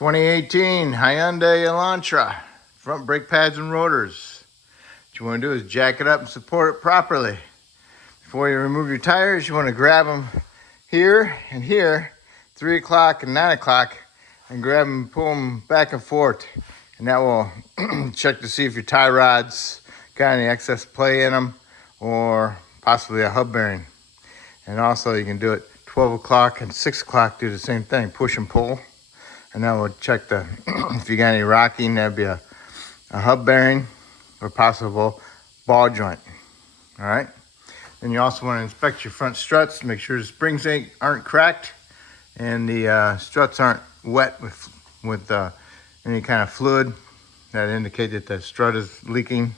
2018 Hyundai Elantra, front brake pads and rotors. What you want to do is jack it up and support it properly. Before you remove your tires, you want to grab them here and here, 3 o'clock and 9 o'clock, and grab them and pull them back and forth. And that will check to see if your tie rods got any excess play in them or possibly a hub bearing. And also you can do it 12 o'clock and 6 o'clock, do the same thing, push and pull. And that will check the, if you got any rocking, that'd be a hub bearing or possible ball joint, all right? Then you also want to inspect your front struts, make sure the springs aren't cracked and the struts aren't wet with any kind of fluid that indicate that the strut is leaking.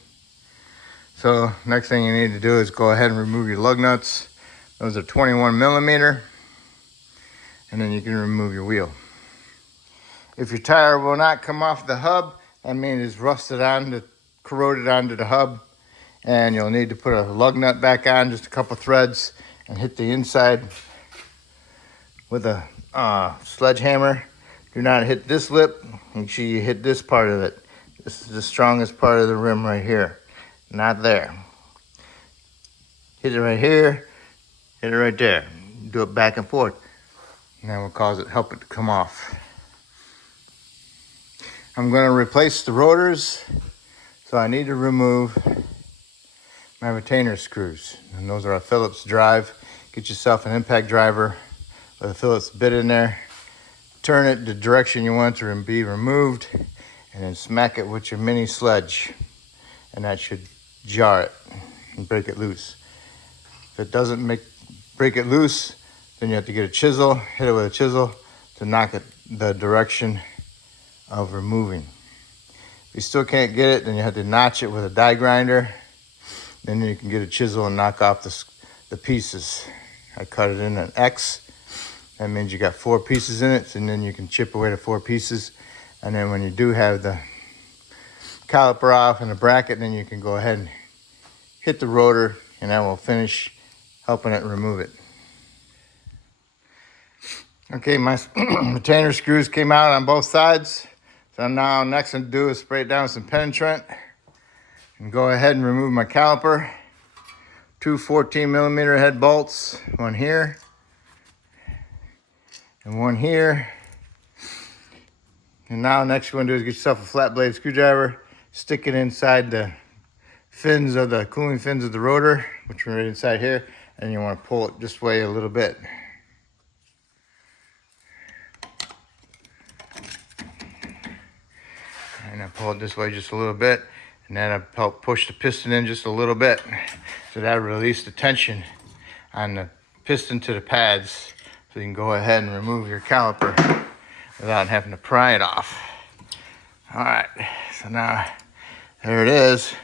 So next thing you need to do is go ahead and remove your lug nuts. Those are 21 millimeter, and then you can remove your wheel. If your tire will not come off the hub, that means it's rusted on, corroded onto the hub, and you'll need to put a lug nut back on, just a couple threads, and hit the inside with a sledgehammer. Do not hit this lip. Make sure you hit this part of it. This is the strongest part of the rim right here, not there. Hit it right here, hit it right there. Do it back and forth, and that will help it to come off. I'm going to replace the rotors, so I need to remove my retainer screws. And those are a Phillips drive. Get yourself an impact driver with a Phillips bit in there. Turn it the direction you want it to be removed, and then smack it with your mini sledge. And that should jar it and break it loose. If it doesn't break it loose, then you have to get a chisel, hit it with a chisel to knock it the direction of removing. If you still can't get it, then you have to notch it with a die grinder. Then you can get a chisel and knock off the pieces. I cut it in an X. That means you got 4 pieces in it, and then you can chip away the 4 pieces. And then when you do have the caliper off and the bracket, then you can go ahead and hit the rotor, and that will finish helping it remove it. Okay, my retainer screws came out on both sides. So now next thing to do is spray it down with some penetrant and go ahead and remove my caliper. 2 14 millimeter head bolts, one here and one here. And now next you want to do is get yourself a flat blade screwdriver, stick it inside the fins of the cooling fins of the rotor, which are right inside here, and you want to pull it this way a little bit. And I pull it this way just a little bit, and then I help push the piston in just a little bit. So that'll release the tension on the piston to the pads. So you can go ahead and remove your caliper without having to pry it off. All right, so now there it is.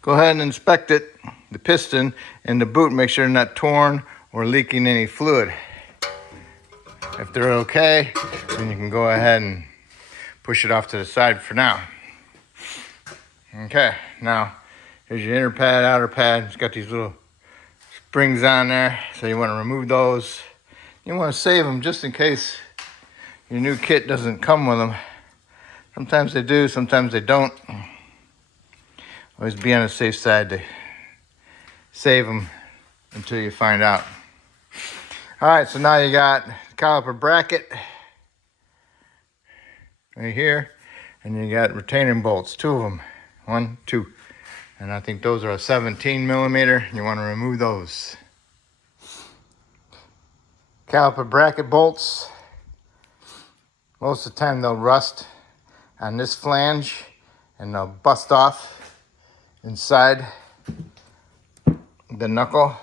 Go ahead and inspect it, the piston and the boot, make sure they're not torn or leaking any fluid. If they're okay, then you can go ahead and push it off to the side for now. Okay, now here's your inner pad, outer pad. It's got these little springs on there, so you want to remove those. You want to save them just in case your new kit doesn't come with them. Sometimes they do, sometimes they don't. Always be on the safe side to save them until you find out. All right, so now you got the caliper bracket right here, and you got retaining bolts, 2 of them. 1, 2, and I think those are a 17 millimeter. You want to remove those. Caliper bracket bolts, most of the time they'll rust on this flange and they'll bust off inside the knuckle.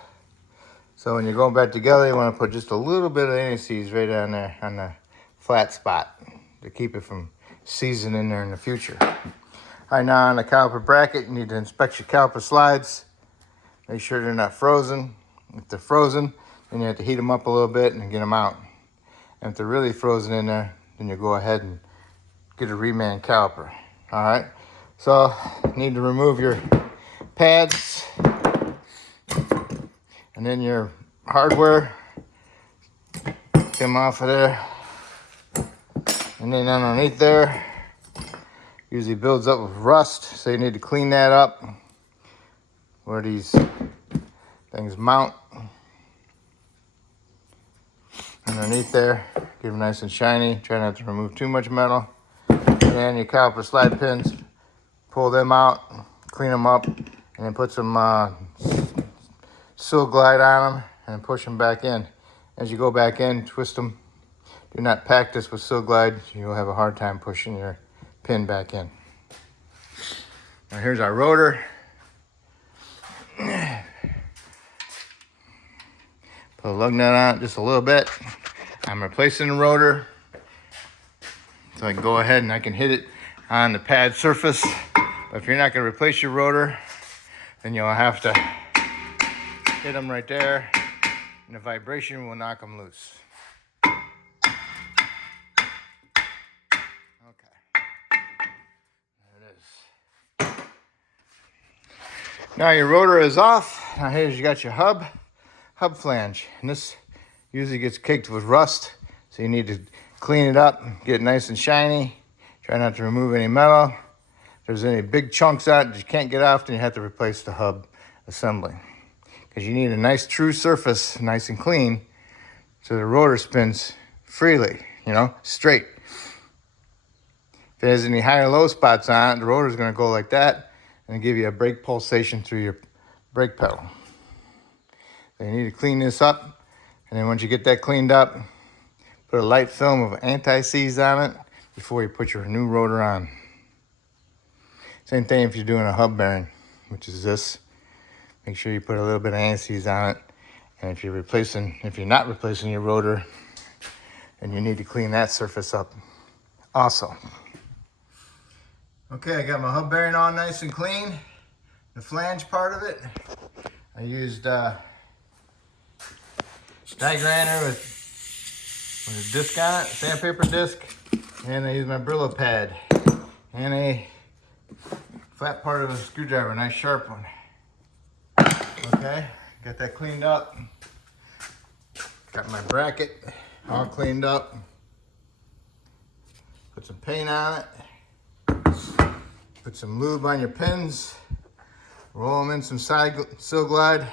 So when you go back together, you want to put just a little bit of anti-seize right on there on the flat spot to keep it from seizing in there in the future. All right, now on the caliper bracket, you need to inspect your caliper slides. Make sure they're not frozen. If they're frozen, then you have to heat them up a little bit and get them out. And if they're really frozen in there, then you go ahead and get a reman caliper. All right, so you need to remove your pads and then your hardware. Come off of there. And then underneath there, usually builds up with rust, so you need to clean that up where these things mount. Underneath there, get them nice and shiny. Try not to remove too much metal. And then your caliper slide pins, pull them out, clean them up, and then put some Seal Glide on them and push them back in. As you go back in, twist them. Do not pack this with Seal Glide. You'll have a hard time pushing your pin back in. Now here's our rotor. Put a lug nut on it just a little bit. I'm replacing the rotor, so I can go ahead and I can hit it on the pad surface. But if you're not going to replace your rotor, then you'll have to hit them right there, and the vibration will knock them loose. Now your rotor is off. Now here's you got your hub flange, and this usually gets caked with rust, so you need to clean it up, get it nice and shiny. Try not to remove any metal. If there's any big chunks out that you can't get off, then you have to replace the hub assembly, because you need a nice true surface, nice and clean, so the rotor spins freely, straight. If there's any high or low spots on it, the rotor is going to go like that and give you a brake pulsation through your brake pedal. So you need to clean this up, and then once you get that cleaned up, put a light film of anti-seize on it before you put your new rotor on. Same thing if you're doing a hub bearing, which is this. Make sure you put a little bit of anti-seize on it, and if you're not replacing your rotor, then you need to clean that surface up also. Okay, I got my hub bearing on nice and clean. The flange part of it, I used die grinder with a disc on it, sandpaper disc, and I used my Brillo pad and a flat part of a screwdriver, a nice sharp one. Okay, got that cleaned up. Got my bracket all cleaned up. Put some paint on it. Put some lube on your pins, roll them in some Seal Glide, and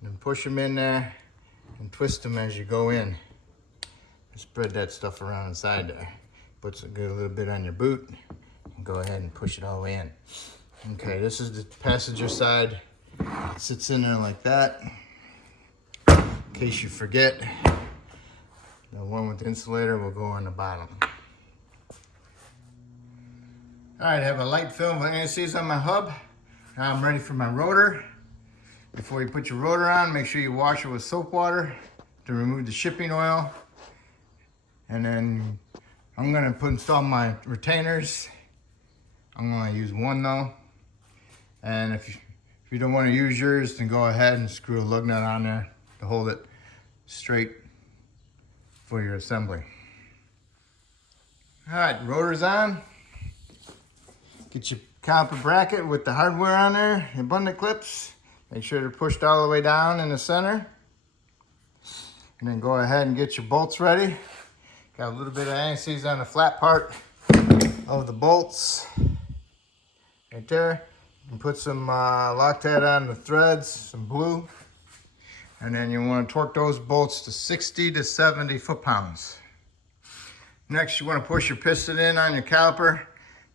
then push them in there and twist them as you go in. Spread that stuff around inside there. Put a little bit on your boot, and go ahead and push it all the way in. Okay, this is the passenger side. It sits in there like that. In case you forget, the one with the insulator will go on the bottom. All right, I have a light film of anti-seize on my hub. Now I'm ready for my rotor. Before you put your rotor on, make sure you wash it with soap water to remove the shipping oil. And then I'm gonna install my retainers. I'm gonna use one though. And if you don't wanna use yours, then go ahead and screw a lug nut on there to hold it straight for your assembly. All right, rotor's on. Get your caliper bracket with the hardware on there, your bundle clips. Make sure they're pushed all the way down in the center. And then go ahead and get your bolts ready. Got a little bit of anti-seize on the flat part of the bolts. Right there. You can put some Loctite on the threads, some blue. And then you want to torque those bolts to 60 to 70 foot-pounds. Next, you want to push your piston in on your caliper.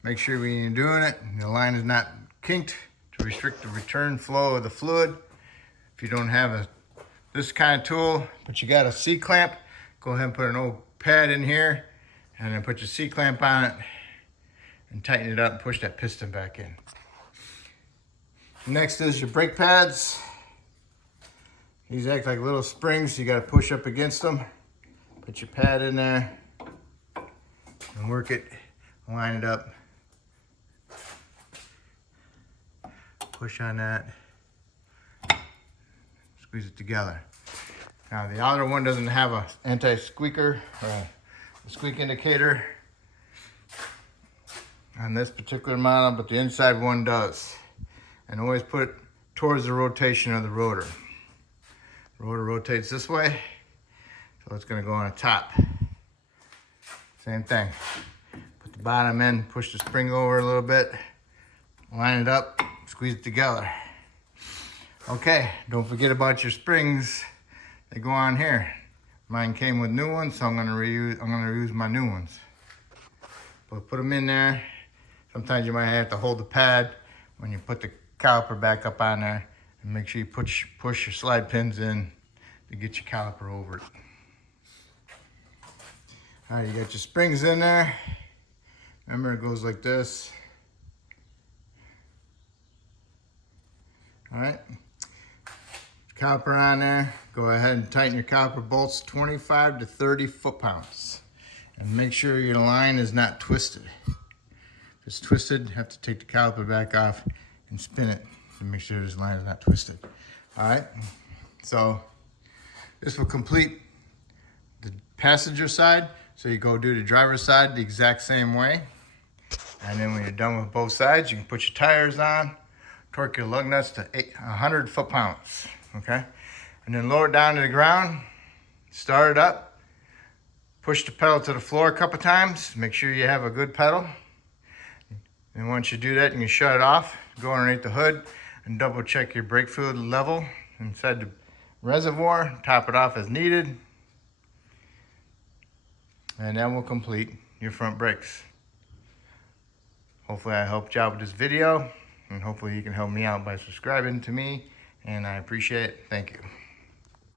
Make sure when you're doing it, the line is not kinked to restrict the return flow of the fluid. If you don't have this kind of tool, but you got a C-clamp, go ahead and put an old pad in here, and then put your C-clamp on it, and tighten it up and push that piston back in. Next is your brake pads. These act like little springs, so you gotta push up against them. Put your pad in there, and work it, line it up. Push on that, squeeze it together. Now the other one doesn't have an anti-squeaker or a squeak indicator on this particular model, but the inside one does. And always put it towards the rotation of the rotor. The rotor rotates this way, So it's gonna go on the top. Same thing. Put the bottom in, push the spring over a little bit, line it up, squeeze it together. Okay, don't forget about your springs. They go on here. Mine came with new ones, so I'm gonna reuse my new ones. But put them in there. Sometimes you might have to hold the pad when you put the caliper back up on there, and make sure you push your slide pins in to get your caliper over it. All right, you got your springs in there. Remember, it goes like this. All right, caliper on there. Go ahead and tighten your caliper bolts 25 to 30 foot-pounds. And make sure your line is not twisted. If it's twisted, you have to take the caliper back off and spin it to make sure this line is not twisted. All right, so this will complete the passenger side. So you go do the driver's side the exact same way. And then when you're done with both sides, you can put your tires on, torque your lug nuts to 100 foot-pounds, okay? And then lower it down to the ground, start it up, push the pedal to the floor a couple times, make sure you have a good pedal. And once you do that, you can shut it off, go underneath the hood, and double check your brake fluid level inside the reservoir, top it off as needed, and that will complete your front brakes. Hopefully I helped you out with this video, and hopefully you can help me out by subscribing to me, and I appreciate it. Thank you.